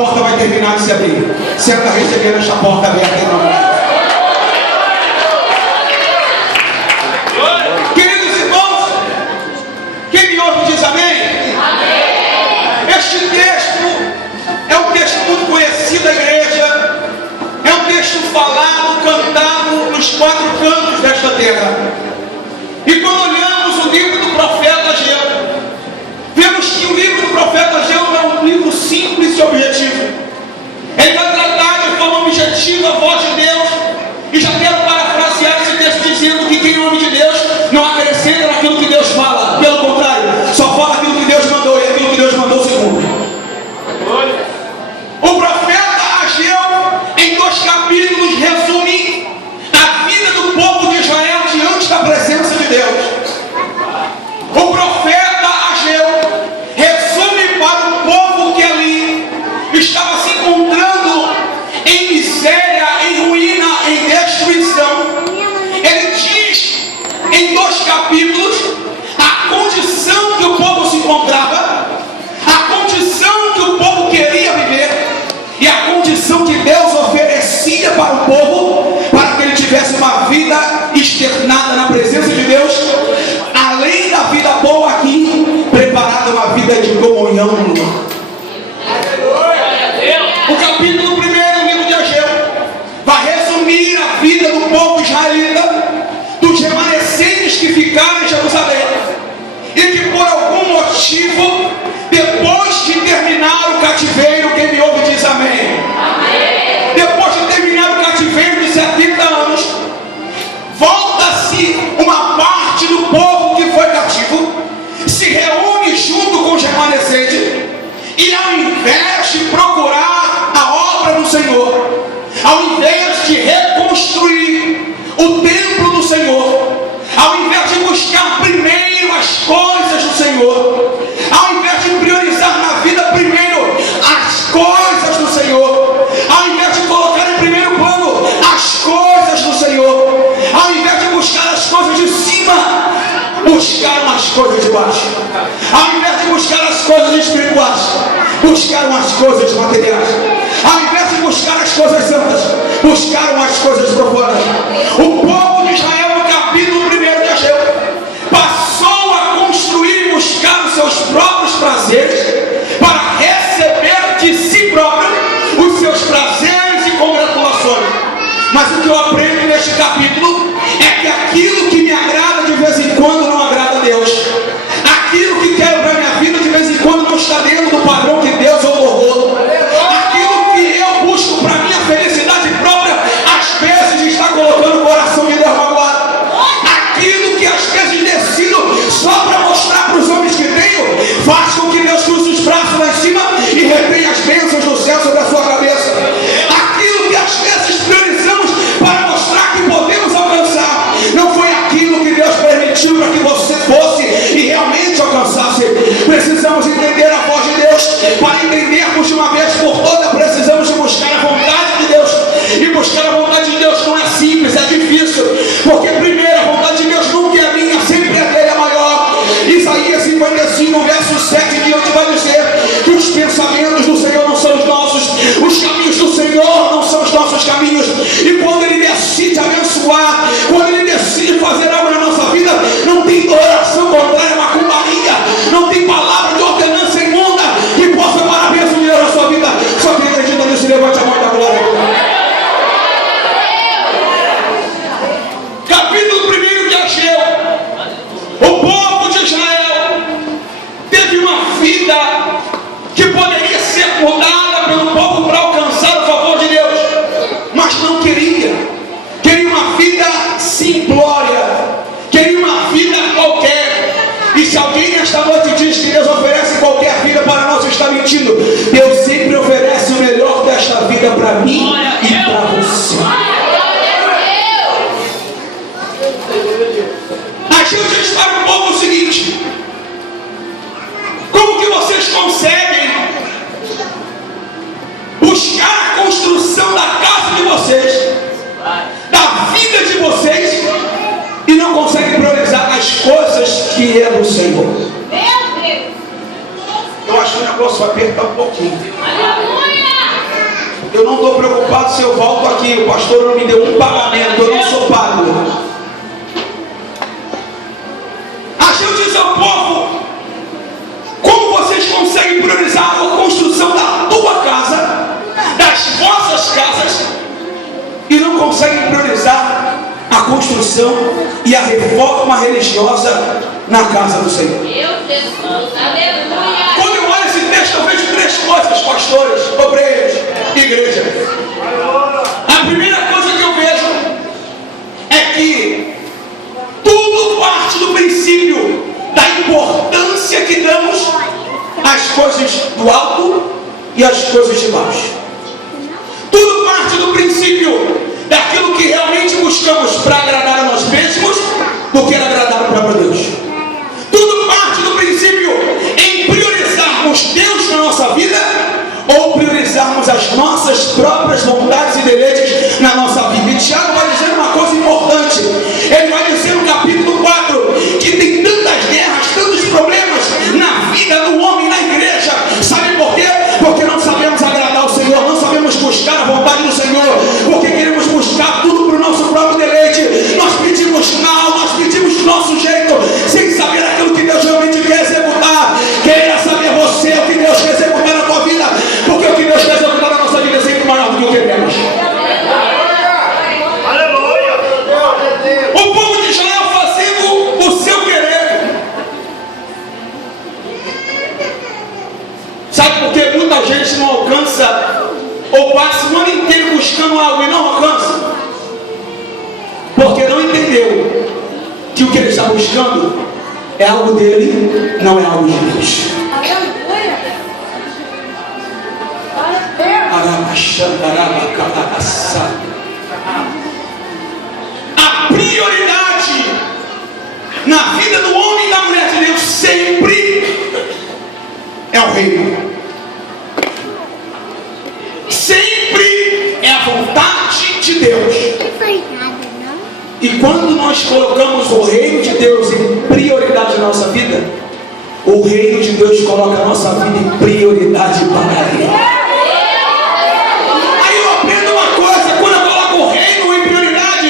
porta vai terminar de se abrir. Você está recebendo esta porta aberta em nome de Deus. Queridos irmãos, quem me ouve diz amém? Amém. Este texto é um texto muito conhecido da igreja. É um texto falado, cantado nos quatro cantos desta terra. E quando olhamos o livro do profeta Ageu, vemos que o livro do profeta Ageu é um livro simples e objetivo. Ele vai tratar de forma objetiva a voz de Deus. E já quero parafrasear esse texto dizendo que quem é homem de Deus não acrescenta naquilo que Deus fala. Pelo contrário, só fala aquilo que Deus mandou, e aquilo que Deus mandou se cumpre. O profeta Ageu, em 2 capítulos, resume a vida do povo de Israel diante da presença de Deus. O profeta Ageu resume para o povo que ali estava se encontrando em miséria, em ruína, em destruição. Ele diz em 2 capítulos a condição que o povo se encontrava, a condição que o povo queria viver e a condição que Deus oferecia para o povo, para que ele tivesse uma vida externada na presença de Deus, além da vida boa aqui, preparada uma vida de comunhão no lar. O capítulo 1 do livro de Ageu vai resumir a vida do povo israelita, dos remanescentes que ficaram em Jerusalém e que por algum motivo, depois de terminar o cativeiro, quem me ouve diz amém. Amém. Depois de terminar o cativeiro de 70 anos, volta-se uma parte do povo que foi cativo, se reúne junto com os remanescentes e, ao invés de procurar a obra do Senhor, ao invés de reconstruir o templo do Senhor, ao invés de buscar primeiro as coisas do Senhor, ao invés de priorizar na vida primeiro as coisas do Senhor, ao invés de colocar em primeiro plano as coisas do Senhor, ao invés de buscar as coisas de cima, buscaram as coisas de baixo. Ao invés de buscar as coisas espirituais, buscaram as coisas materiais. Ao invés de buscar as coisas santas, buscaram as coisas profanas. O povo de Israel, no capítulo 1 de Ageu, passou a construir e buscar os seus próprios prazeres para receber de si próprio os seus prazeres e congratulações. Mas o que eu aprendo neste capítulo é que aquilo que me agrada de vez em quando não agrada a Deus. Aquilo que quero para a minha vida de vez em quando não está dentro do padrão que Deus otorgou. Aquilo que eu busco para a minha felicidade própria, às vezes está colocando o coração de Deus magoado. Aquilo que às vezes decido só para mostrar para os homens que tenho, faz com que Deus cruze os braços lá em cima e retenha as bênçãos do céu sobre a sua cabeça. Aquilo que às vezes priorizamos para mostrar que podemos alcançar, não foi aquilo que Deus permitiu para que você fosse e realmente alcançasse. Precisamos entender a voz de Deus. Para entendermos de uma vez por todas, precisamos de buscar a vontade de Deus. E buscar a vontade de Deus não é simples, é difícil, porque primeiro a vontade de Deus nunca é minha, sempre é dele, é maior. Isaías 55, verso 7 em diante vai dizer que os pensamentos do Senhor não são os nossos, os caminhos do Senhor não são os nossos caminhos. E quando Ele decide abençoar, quando Ele decide fazer algo na nossa vida, não tem oração contrária, macumbaria, não tem palavra de ordenança imunda que possa parar a bênção de Deus na sua vida. Só quem acredita nisso, levante a mão da glória. Capítulo 1 de Ageu. O povo de Israel teve uma vida que poderia ser mudada pelo povo para alcançar o favor de Deus, mas não queria. Queria uma vida simplória, queria uma vida qualquer. E se alguém nesta noite diz que Deus oferece qualquer vida para nós, está mentindo. Deus sempre oferece o melhor desta vida para mim e para você. Ageu diz para o povo o seguinte: como que vocês conseguem buscar a construção da casa de vocês, da vida de vocês, e não conseguem priorizar as coisas que é do Senhor? Eu acho que o negócio vai apertar um pouquinho. Aleluia! Eu não estou preocupado se eu volto aqui. O pastor não me deu um pagamento. Eu não sou pago. Achei dizer ao povo: como vocês conseguem priorizar a construção da tua casa, das vossas casas, e não conseguem priorizar a construção e a reforma religiosa na casa do Senhor? Quando eu olho esse texto, eu vejo três coisas, pastores, obreiros, igreja. A primeira coisa que eu vejo é que tudo parte do princípio da importância que damos às coisas do alto e às coisas de baixo. Tudo parte do princípio daquilo que realmente buscamos para agradar a nós mesmos do que agradar o próprio Deus. Tudo parte do princípio em priorizarmos Deus na nossa vida ou priorizarmos as nossas próprias vontades e deleites na nossa vida. E Tiago vai dizer uma coisa importante. Ele vai dizer no capítulo 4 que tem tantas guerras, tantos problemas na vida do homem, na igreja. Sabe por quê? Porque não sabemos agradar o Senhor, não sabemos buscar a vontade do Senhor, porque queremos buscar tudo para o nosso próprio deleite. Nós pedimos mal, nós pedimos do nosso jeito, sem saber aquilo que Deus realmente quer executar. Queira saber você o que Deus quer executar na tua vida, porque o que Deus quer executar na nossa vida é sempre maior do que o que queremos. O povo de Israel fazendo o seu querer. Sabe por que muita gente não alcança, ou passa o ano inteiro buscando algo e não alcança? Porque não entendeu que o que ele está buscando é algo dele, não é algo de Deus. A prioridade na vida do homem e da mulher de Deus sempre é o reino. Sempre é a vontade de Deus. E quando nós colocamos o reino de Deus em prioridade na nossa vida, o reino de Deus coloca a nossa vida em prioridade para Ele. Aí eu aprendo uma coisa: quando eu coloco o reino em prioridade,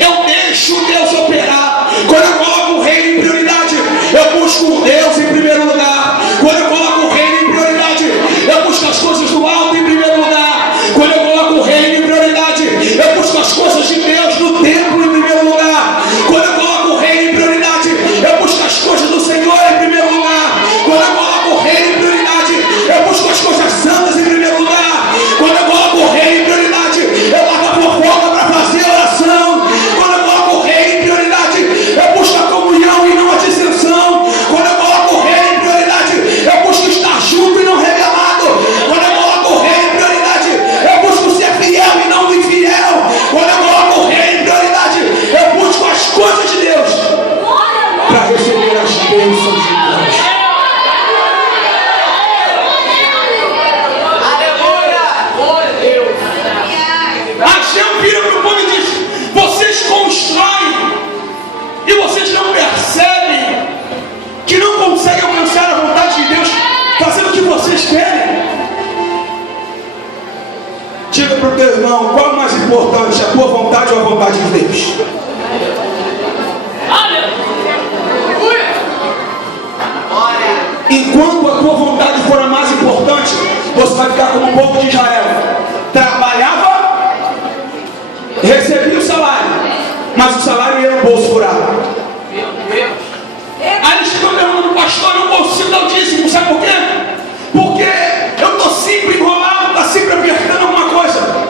eu deixo Deus operar. Quando eu coloco o reino em prioridade, eu busco Deus em primeiro lugar. Quando eu coloco o reino em prioridade, eu busco as coisas do alto em primeiro lugar. Quando eu coloco o reino em prioridade, eu busco as coisas de Deus no templo em primeiro lugar. Quando eu coloco o reino em prioridade, eu busco as coisas do Senhor em primeiro lugar. Quando eu coloco o reino em prioridade, eu busco as coisas santas em primeiro lugar. Quando eu coloco o reino em prioridade, eu largo a fofoca para fazer oração. Quando eu coloco o reino em prioridade, eu busco a comunhão e não a dissensão. Quando eu coloco o reino em prioridade, eu busco estar junto e não revelado. Quando eu coloco o reino em prioridade, eu busco ser fiel e não infiel. Quando eu coloco o reino em prioridade, eu busco as coisas de Deus para receber as bênçãos de Deus. Ageu vira para o povo e diz: vocês constroem e vocês não percebem que não conseguem alcançar a vontade de Deus fazendo o que vocês querem. Diga para o teu irmão: qual é o mais importante, a tua vontade ou a vontade de Deus? Enquanto a tua vontade for a mais importante, você vai ficar como o povo de Israel. Trabalhava, recebia o salário, mas o salário ia no bolso furado. Aí eles ficam perguntando: pastor, eu não consigo dar o dízimo. Sabe por quê? Porque eu estou sempre enrolado, está sempre apertando alguma coisa.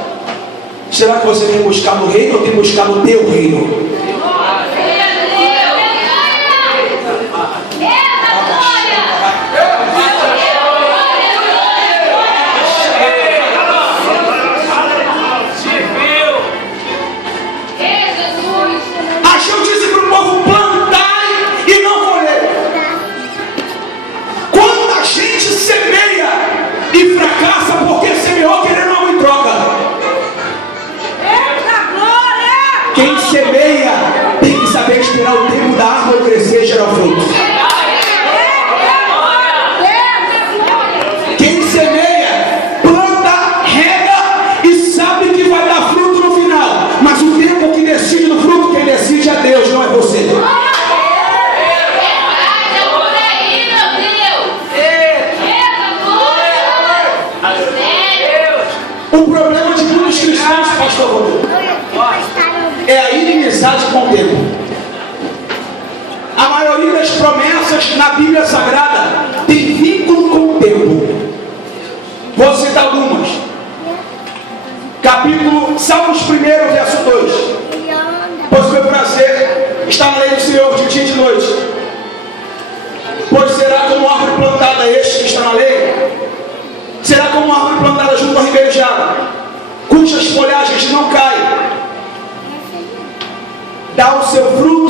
Será que você tem buscado o reino ou tem buscado o teu reino? Ageu disse para o povo: plantai e não colhei. Quando a gente semeia e fracassa porque semeou querendo algo em troca, quem semeia O problema de muitos cristãos, pastor Rodrigo, é a inimizade com Deus. A maioria das promessas na Bíblia Sagrada tem vínculo com o tempo. Vou citar algumas. Salmos 1, verso 2. Pois meu prazer está na lei do Senhor de dia e de noite. Pois será como árvore plantada, este que está na lei, será como uma árvore plantada junto ao ribeiro de água, cujas folhagens não caem, dá o seu fruto